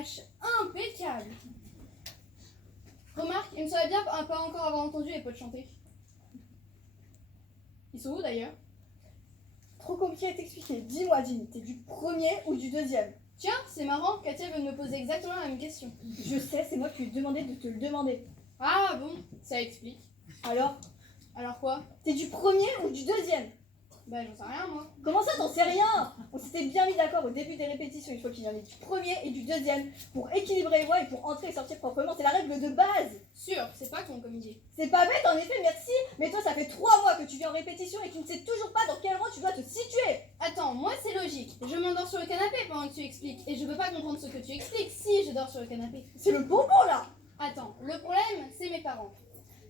vache, impeccable. Remarque, il me semble bien pas encore avoir entendu les potes chanter. Ils sont où d'ailleurs? Trop compliqué à t'expliquer. Dis-moi, Ginny, t'es du premier ou du deuxième? Tiens, c'est marrant, Katia vient de me poser exactement la même question. Je sais, c'est moi qui lui ai demandé de te le demander. Ah bon, ça explique. Alors, Quoi? t'es du premier ou du deuxième? Bah j'en sais rien moi. Comment ça, t'en sais rien? On s'était bien mis d'accord au début des répétitions, il faut qu'il y en ait du premier et du deuxième pour équilibrer les voix et pour entrer et sortir proprement. C'est la règle de base. Sûr, c'est pas con comme idée. C'est pas bête en effet, merci. Mais toi, ça fait 3 mois que tu viens en répétition et tu ne sais toujours pas dans quel rang tu dois te situer. Attends, moi c'est logique. Je m'endors sur le canapé pendant que tu expliques. Et je peux pas comprendre ce que tu expliques si je dors sur le canapé. C'est le bonbon là. Attends, le problème, c'est mes parents.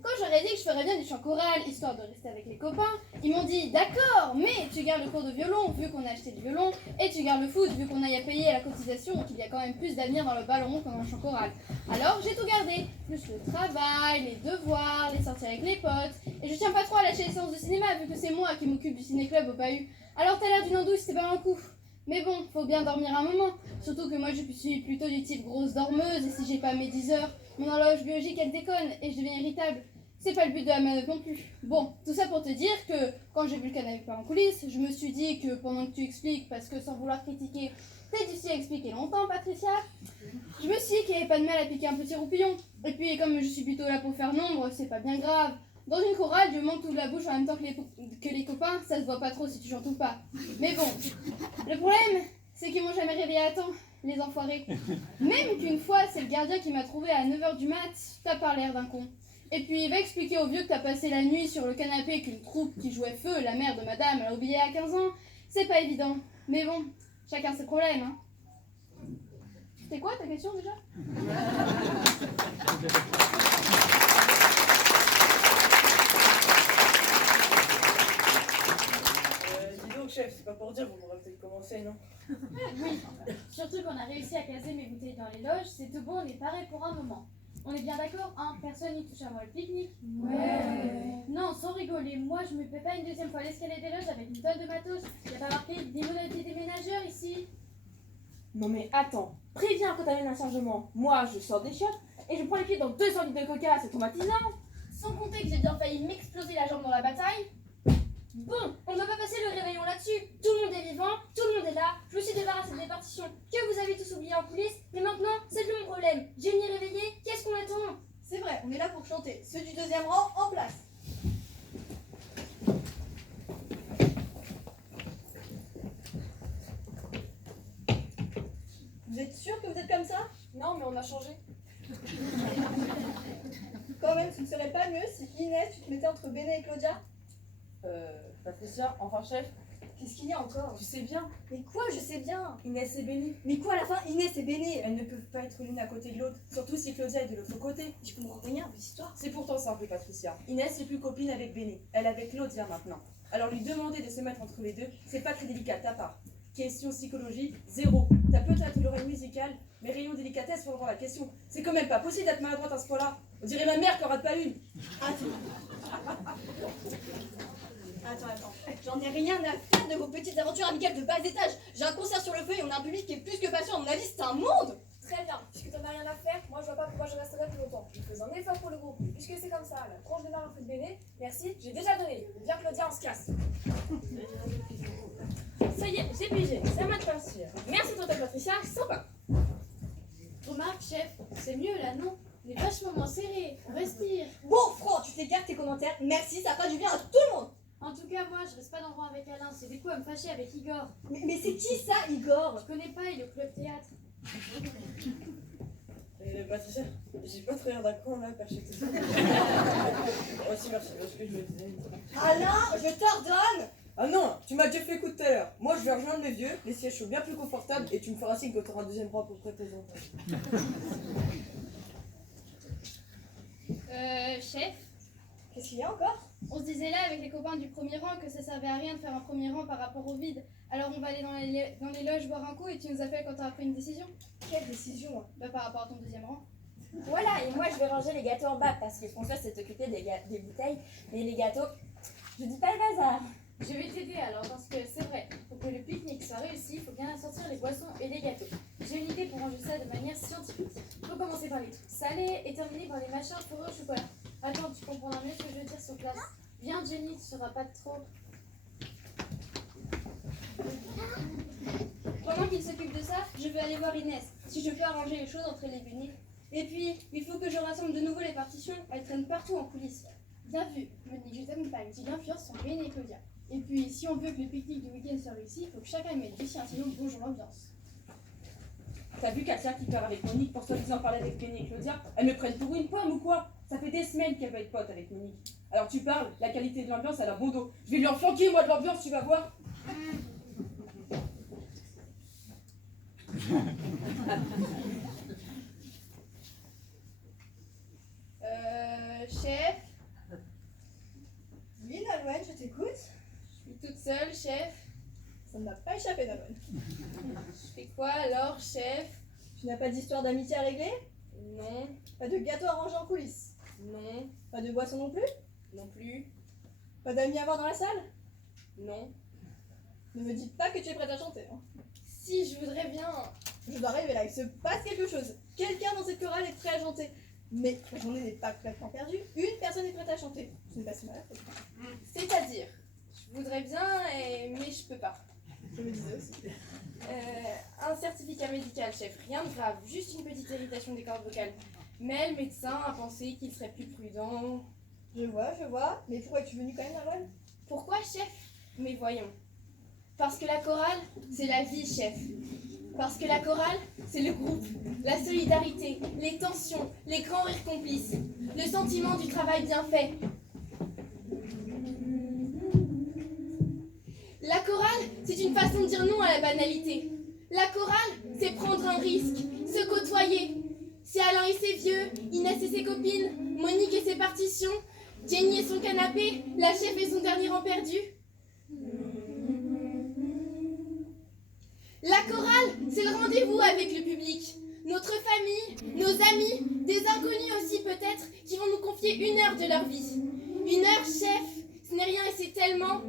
Quand j'aurais dit que je ferais bien du chant choral, histoire de rester avec les copains, ils m'ont dit « D'accord, mais tu gardes le cours de violon, vu qu'on a acheté du violon, et tu gardes le foot, vu qu'on a à payer la cotisation, donc il y a quand même plus d'avenir dans le ballon rond que dans le chant choral. » Alors j'ai tout gardé, plus le travail, les devoirs, les sorties avec les potes, et je tiens pas trop à lâcher les séances de cinéma, vu que c'est moi qui m'occupe du ciné-club au bahut. Alors t'as l'air d'une andouille, c'était pas un coup. Mais bon, faut bien dormir un moment, surtout que moi je suis plutôt du type grosse dormeuse, et si j'ai pas mes 10 heures, mon horloge biologique elle déconne, et je deviens irritable. C'est pas le but de la manœuvre non plus. Bon, tout ça pour te dire que quand j'ai vu le canapé par en coulisses, je me suis dit que pendant que tu expliques, parce que sans vouloir critiquer, t'es difficile à expliquer longtemps, Patricia, je me suis dit qu'il n'y avait pas de mal à piquer un petit roupillon. Et puis, comme je suis plutôt là pour faire nombre, c'est pas bien grave. Dans une chorale, je manque toute la bouche en même temps que les copains, ça se voit pas trop si tu chantes ou pas. Mais bon, le problème, c'est qu'ils m'ont jamais réveillé à temps, les enfoirés. Même qu'une fois, c'est le gardien qui m'a trouvé à 9h du mat, t'as pas l'air d'un con. Et puis il va expliquer au vieux que t'as passé la nuit sur le canapé avec une troupe qui jouait feu, la mère de madame a oublié à 15 ans. C'est pas évident. Mais bon, chacun ses problèmes, hein. C'était quoi ta question déjà? Dis donc chef, c'est pas pour dire, vous m'aurez peut-être commencé, non? Oui, surtout qu'on a réussi à caser mes bouteilles dans les loges, c'est tout bon, on est paré pour un moment. On est bien d'accord, hein? Personne n'y touche à moi le pique-nique. Ouais. Non, sans rigoler, moi je me fais pas une deuxième fois l'escalier des loges avec une tonne de matos. Y a pas marqué l'immunité des ménageurs ici. Non mais attends, préviens quand t'amènes un chargement. Moi, je sors des chiottes et je prends les pieds dans 200 litres de coca, c'est traumatisant. Sans compter que j'ai bien failli m'exploser la jambe dans la bataille. Bon, on ne va pas passer le réveillon là-dessus. Tout le monde est vivant, tout le monde est là. Je me suis débarrassée des partitions que vous avez tous oubliées en coulisses. Mais maintenant, c'est plus mon problème. Génie réveillé, qu'est-ce qu'on attend? C'est vrai, on est là pour chanter. Ceux du deuxième rang, en place. Vous êtes sûr que vous êtes comme ça? Non mais on a changé. Quand même, ce ne serait pas mieux si Inès, tu te mettais entre Béné et Claudia? Patricia, enfin chef, Qu'est-ce qu'il y a encore? tu sais bien, Mais quoi, je sais bien. Inès et Béni, Mais quoi à la fin, Inès et Béné? Elles ne peuvent pas être l'une à côté de l'autre, surtout si Claudia est de l'autre côté. Je comprends rien de l'histoire. C'est pourtant simple, Patricia. Inès n'est plus copine avec Béné, elle est avec Claudia maintenant. Alors lui demander de se mettre entre les deux, c'est pas très délicat de ta part. Question psychologie, 0. T'as peut-être l'oreille musicale, mais rayon délicatesse pour voir la question. C'est quand même pas possible d'être maladroite à ce point-là. On dirait ma mère qui en rate pas une. Attends. J'en ai rien à faire de vos petites aventures amicales de bas étage. J'ai un concert sur le feu et on a un public qui est plus que patient. À mon avis, c'est un monde. Très bien, puisque t'en as rien à faire, moi je vois pas pourquoi je resterai plus longtemps. Je fais un effort pour le groupe, puisque c'est comme ça, la tranche de marre un peu de Béné, merci, j'ai déjà donné. Viens Claudia, on se casse. ça y est, j'ai pigé, c'est à moi de partir. Merci pour ta Patricia, sympa. Remarque, chef, c'est mieux là, non? On est vachement moins serré, on respire. Bon, Franck, tu t'écartes tes commentaires. Merci, ça fera du bien à tout le monde. En tout cas, moi, je reste pas dans le rang avec Alain, c'est des coups à me fâcher avec Igor. Mais c'est qui ça, Igor? Je connais pas, il est au club théâtre. Patricia, j'ai pas trop l'air d'un con là, perché tout ça. Moi aussi, merci, parce que je me disais. Alain, je t'ordonne. Ah non, tu m'as déjà fait coup tout à l'heure. Moi, je vais rejoindre mes vieux, les sièges sont bien plus confortables et tu me feras signe quand tu auras un deuxième rang pour prêter tes enfants. Chef, Qu'est-ce qu'il y a encore? on se disait là avec les copains du premier rang que ça servait à rien de faire un premier rang par rapport au vide. Alors on va aller dans les loges boire un coup et tu nous appelles quand tu auras pris une décision. Quelle décision? Bah par rapport à ton deuxième rang. Voilà, et moi je vais ranger les gâteaux en bas parce que François s'est occupé des bouteilles, mais les gâteaux, je dis pas le bazar. Je vais t'aider alors, parce que c'est vrai, pour que le pique-nique soit réussi, il faut bien assortir les boissons et les gâteaux. J'ai une idée pour ranger ça de manière scientifique. Il faut commencer par les trucs salés et terminer par les machins fourrés au chocolat. Attends, tu comprendras mieux ce que je veux dire sur place. Viens Jenny, tu seras pas trop... Pendant qu'il s'occupe de ça, je vais aller voir Inès, si je peux arranger les choses entre les bénis. Et puis, il faut que je rassemble de nouveau les partitions, elles traînent partout en coulisses. Bien vu, Monique, je t'accompagne, si l'influence sur Béné et Claudia. Et puis, si on veut que le pique-nique du week-end soit réussi, il faut que chacun y mette du sien, sinon bonjour l'ambiance. T'as vu Katia qui part avec Monique pour soi-disant parler avec Penny et Claudia? Elles me prennent pour une pomme ou quoi? Ça fait des semaines qu'elle va être pote avec Monique. Alors tu parles, la qualité de l'ambiance, elle a bon dos. Je vais lui en flanquer moi de l'ambiance, tu vas voir. Chef, Oui, Nolwenn, je t'écoute. je suis toute seule, chef. Ça ne m'a pas échappé, Nolwenn. Je fais quoi alors, chef? Tu n'as pas d'histoire d'amitié à régler? Non, Pas de gâteau à ranger en coulisses? non, Pas de boisson non plus? non plus, Pas d'amis à voir dans la salle? non. Ne me dites pas que tu es prête à chanter. Hein. Si, je voudrais bien. Je dois rêver là, il se passe quelque chose. Quelqu'un dans cette chorale est prêt à chanter. Mais la journée n'est pas complètement perdue. Une personne est prête à chanter. Ce n'est pas si mal. C'est-à-dire, je voudrais bien, mais je peux pas. Je me disais aussi. Un certificat médical, chef, rien de grave, juste une petite irritation des cordes vocales. Mais le médecin a pensé qu'il serait plus prudent. Je vois. Mais pourquoi es-tu venue quand même, Nolwenn? Pourquoi, chef? Mais voyons. Parce que la chorale, c'est la vie, chef. Parce que la chorale, c'est le groupe, la solidarité, les tensions, les grands rires complices, le sentiment du travail bien fait. La chorale, c'est une façon de dire non à la banalité. La chorale, c'est prendre un risque, se côtoyer. C'est Alain et ses vieux, Inès et ses copines, Monique et ses partitions, Jenny et son canapé, la chef et son dernier rang perdu. La chorale, c'est le rendez-vous avec le public. Notre famille, nos amis, des inconnus aussi peut-être, qui vont nous confier une heure de leur vie. Une heure, chef, ce n'est rien et c'est tellement...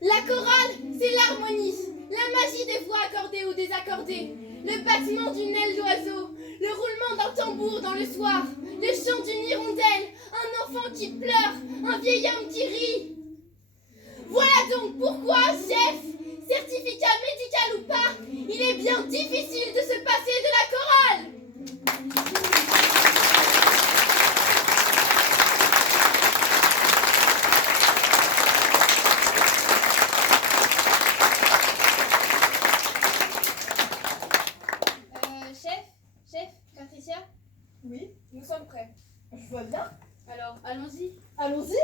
La chorale, c'est l'harmonie, la magie des voix accordées ou désaccordées, le battement d'une aile d'oiseau, le roulement d'un tambour dans le soir, le chant d'une hirondelle, un enfant qui pleure, un vieil homme qui rit. Voilà donc pourquoi, chef, certificat médical ou pas, il est bien difficile de se passer de la chorale. Chef, Patricia, Oui, Nous sommes prêts. je vois bien. alors allons-y. Allons-y.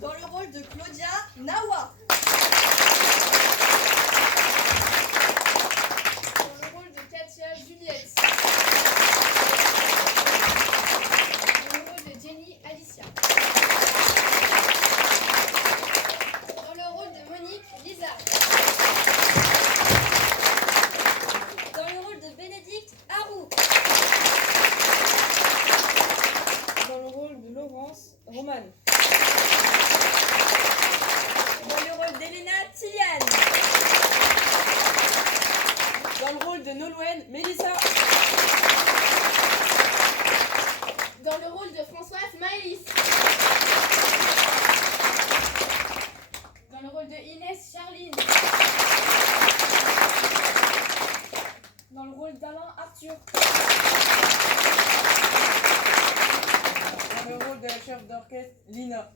Dans le rôle de Claudia, Nawa. Dans le rôle de Katia, Juliette. Dans le rôle de Jenny, Alicia. Dans le rôle de Monique, Lisa. Dans le rôle de Bénédicte, Harou. Dans le rôle de Laurence, Romane. Dans le rôle d'Elena, Tiliane. Dans le rôle de Nolwenn, Mélissa. Dans le rôle de Françoise, Maëlys. Dans le rôle de Inès, Charline. de la chef d'orchestre, Lina.